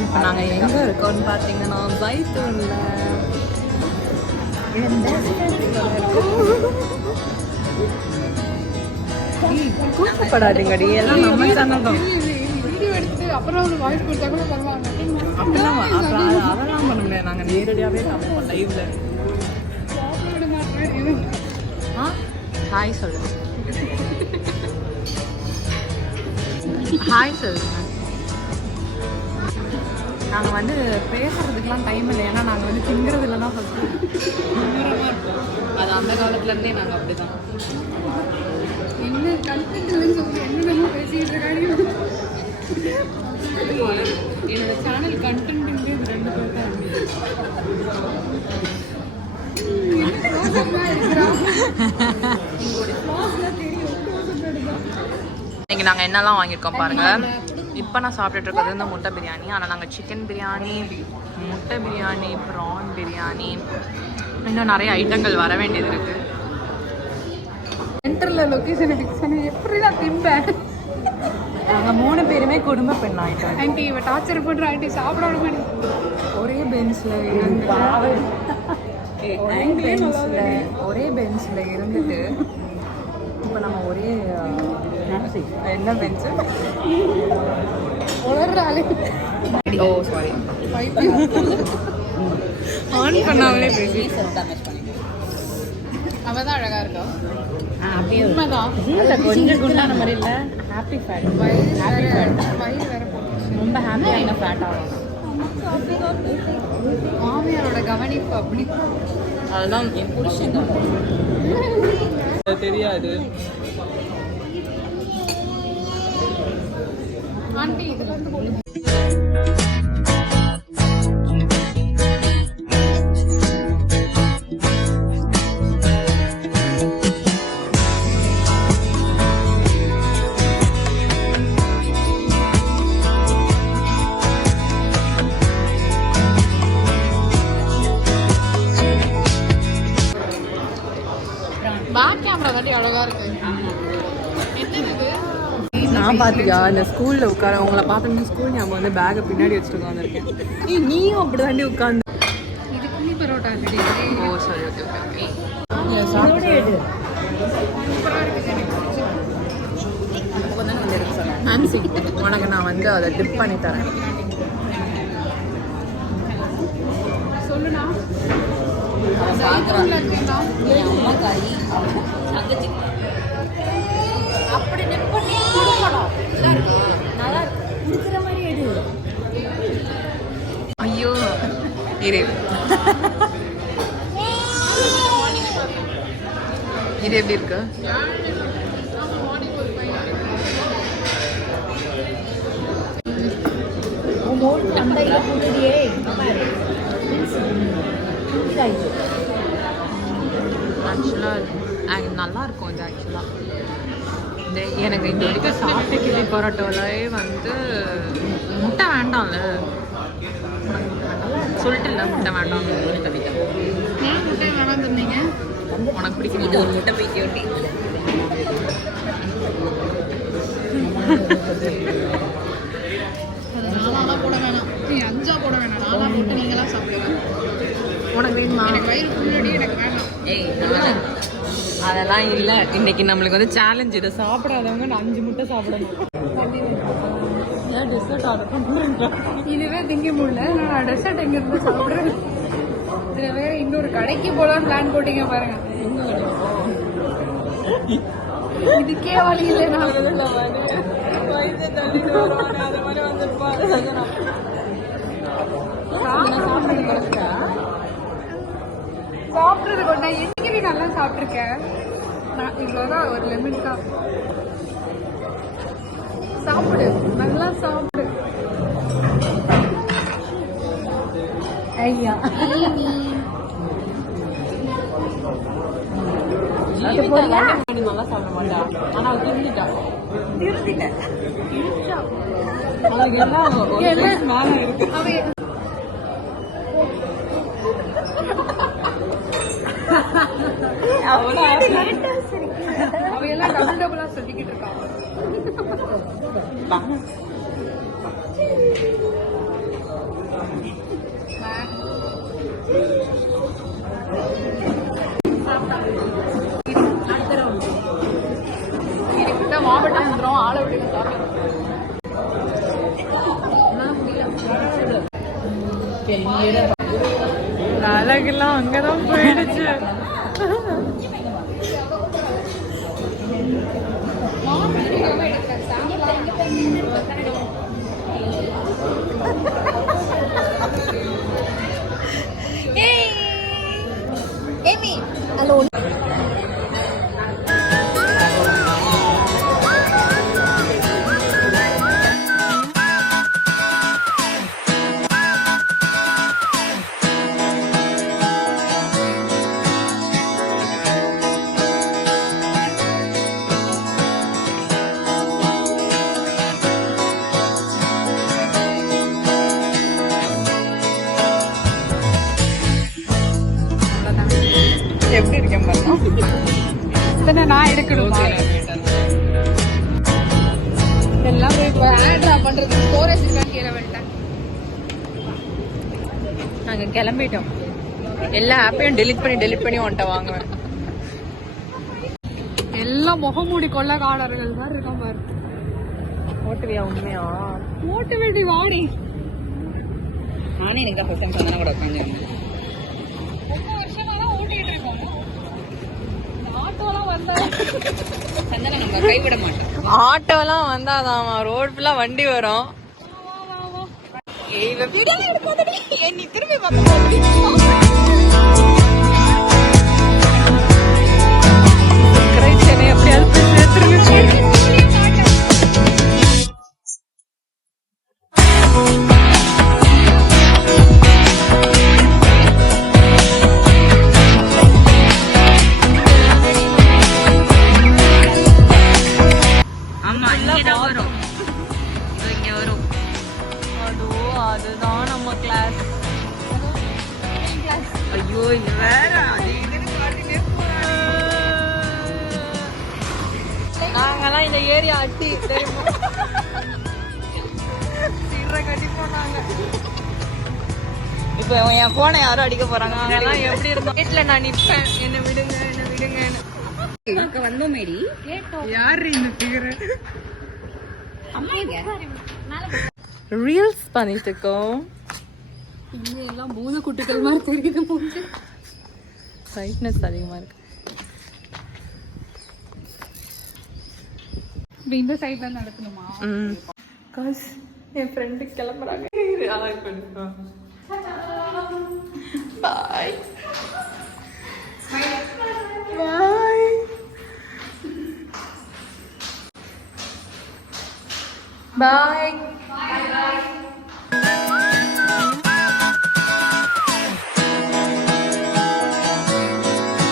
இப்போ நாங்கள் எங்கே இருக்கோம்னு பார்த்தீங்கன்னா பைத்தூன்ல கூச்சப்படாதீங்கடி, எல்லாம் நம்ம சேனல் தான். அப்புறம் ஒரு வாய்ஸ் கொடுத்தா கூட பரவாயில்ல. அப்படிலாம் அதெல்லாம் பண்ண முடியாது. நாங்கள் நேரடியாகவே காமிப்போம் லைவ்ல. ஹாய் சொல்லு, ஹாய் சொல்லுங்க. நாங்கள் வந்து பேசுறதுக்கெலாம் டைம் இல்லை, ஏன்னா நாங்கள் வந்து திங்கிறது இல்லைன்னா ஃபஸ்ட்டு தூரமாக இருப்போம். அது அந்த காலத்துலேருந்தே நாங்கள் அப்படி தான். என்ன கண்டென்ட் இல்லைன்னு சொல்லி என்னென்னமோ பேசிக்கிட்டு இருக்காங்க. என்னோட சேனல் கண்டென்ட் இது 2 பேர் தான். இன்னைக்கு நாங்கள் என்னெல்லாம் வாங்கியிருக்கோம் பாருங்கள். இப்போ நான் சாப்பிட்டுட்டு இருக்கிறது வந்து முட்டை பிரியாணி. ஆனால் நாங்கள் சிக்கன் பிரியாணி, முட்டை பிரியாணி, ப்ரான் பிரியாணி, இன்னும் நிறைய ஐட்டங்கள் வர வேண்டியது இருக்குது. சென்டரில் லொக்கேஷன் ஃபிக்ஸ் பண்ணி எப்படி நான் திம்பேன். நாங்கள் 3 பேருமே குடும்ப பெண் ஆகிட்டோம். ஆண்டி இவன் டார்ச்சர் பண்ணுற ஆண்டி சாப்பிட விட மாட்டேன். ஒரே பெஞ்சில் இருந்துட்டு இப்போ நம்ம ஒரே என்ன பெஞ்சு உளர்றாளே. ஓ சாரி, ஆன் பண்ணாமலே பேசி அவள் தான் அழகாக இருக்கா. உண்மைதான், கொஞ்சம் குண்டான மாதிரி இல்லை. ஹாப்பி ஃபேட், ஹாப்பி ஃபேட், வயிறு வேற போட்டு ரொம்ப ஹாப்பியாக என்ன ஃபேட் ஆகும். மாமியாரோட கவனிப்பு அப்படி. அதெல்லாம் என் புருஷன் தெரியாது. ஆண்டி இதுல இருந்து போடுங்க. பேக் கேமரா தாண்டி அழகா இருக்கு. என்னது நான் பார்த்தியா இந்த ஸ்கூலில் உட்கார உங்களை பார்த்தோம்னா ஸ்கூல் ஞாபகம் வந்து பேக்கை பின்னாடி வச்சுட்டு உட்காந்துருக்கேன். நீயும் அப்படி தாண்டி உட்காந்து. இது குழி பரோட்டா. ஓ சரி, ஓகே ஓகே. ஆன்சி, உனக்கு நான் வந்து அதை டிப் பண்ணி தரேன். சொல்லுண்ணா. அப்படி நெப் பண்ணி கொடுக்கணும். நல்லா இருக்கு, இருக்கிற மாதிரி எடு. ஐயோ இரு, இது எப்படி இருக்கு? அந்த இதை போட்டுடியே ஆக்சுவலாக நல்லா இருக்கும் இது. ஆக்சுவலாக எனக்கு இந்த வரைக்கும் சாப்பிட்ட கிளி பரோட்டாவிலே வந்து முட்டை வேண்டாம்ல சொல்லிட்டு இல்லை, முட்டை வேண்டாம்னு சொல்லிட்டேன். ஏன் முட்டை வேணாம் சொன்னீங்க? உனக்கு பிடிக்கும் இது ஒரு முட்டை பைக்கி ஒட்டி. அது நாலாம் போட வேணாம், நீ 5 போட வேணாம், 4 போட்டு நீங்களாம் சாப்பிடுங்க. உனக்கு வேணுமா? எனக்கு வயிறு ஃபுல்லடி, எனக்கு வேணாம். ஏய் அதெல்லாம் இல்லை. இன்னைக்கு நம்மளுக்கு வந்து சேலஞ்ச். இதை சாப்பிடாதவங்க 5 முட்டை சாப்பிடணும். ஏன் டெசர்ட் ஆர்டர் பண்ணுறேன்? இதுவே திங்க முடியல, நான் டெசர்ட் எங்க இருந்து சாப்பிடுறேன். இதுல வேற இன்னொரு கடைக்கு போலாம் பிளான் போட்டீங்க பாருங்க. இதுக்கே வழி இல்லை. நான் சாப்பிட்றது கொண்டா என்னைக்கு நீ நல்லா சாப்பிட்ருக்கேன். நான் இவ்வளோதான், ஒரு லெமன் தான். சாப்பிடு, நல்லா சாப்பிடு. ஐயா நல்லா சாப்பிட மாட்டா ஆனா அவ திருந்திட்டா அவளுக்கு எல்லாம் மேல இருக்கு அவையெல்லாம் டபுள் டபுளா சொல்லிக்கிட்டு இருக்காங்க. எனக்கு மாவட்டம் வந்துடும் ஆளை விட்டு அழகெல்லாம் அங்கதான் போயிடுச்சு. Amy, alone. எப்படி இருக்கேன் பாருங்க. நான் எடுக்கணும் எல்லாம் போய் ஆட் ட்ரா பண்றதுக்கு ஸ்டோரேஜ் இருக்கான்னு கேட்க வேண்டாம். நாங்க கிளம்பிட்டோம். எல்லா ஆப்பையும் டெலிட் பண்ணி வந்துட்ட வாங்குவேன். எல்லாம் முகமூடி கொள்ளக்காரர்கள் மாதிரி இருக்க பாரு. ஓட்டுவியா உண்மையா? ஓட்டு வேண்டி வாடி. நானே எனக்கு ஃபர்ஸ்ட் டைம் சந்தனா கூட உட்காந்துருக்கேன். ரொம்ப வருஷமா தான் ஓட்டிட்டு இருக்கோம். ஆட்டோலாம் வந்தா சந்தனா நம்ம கைவிட மாட்டோம். ஆட்டோலாம் வந்தாதான் ரோட் ஃபுல்லா வண்டி வரும். ஏய் வீடியோ எடுக்காதடி. நீ திரும்பி பார்க்க கிரைச்சனே அப்படியே அல்ப திரும்பி அதுதான் நம்ம கிளாஸ். ஐயோ இது வேற நாங்கெல்லாம் இந்த ஏரியா அட்டி தெரியுமா கட்டி போனாங்க. இப்ப என் போனை யாரும் அடிக்க போறாங்க. அதெல்லாம் எப்படி இருந்தோம் வீட்டுல நான் நிப்பேன். என்ன விடுங்க வந்தோமேடி யாரு இந்த பிகர் ரீல்ஸ் பண்ணிட்டு இருக்கோம். இங்க எல்லாம் பூத குட்டிகள் மாதிரி தெரியுது. மூஞ்சி பிரைட்னஸ் அதிகமா இருக்கு. இந்த சைட்ல நடக்கணுமா? காஸ் என் ஃப்ரெண்டு கிளம்புறாங்க. பாய் பாய் பாய்.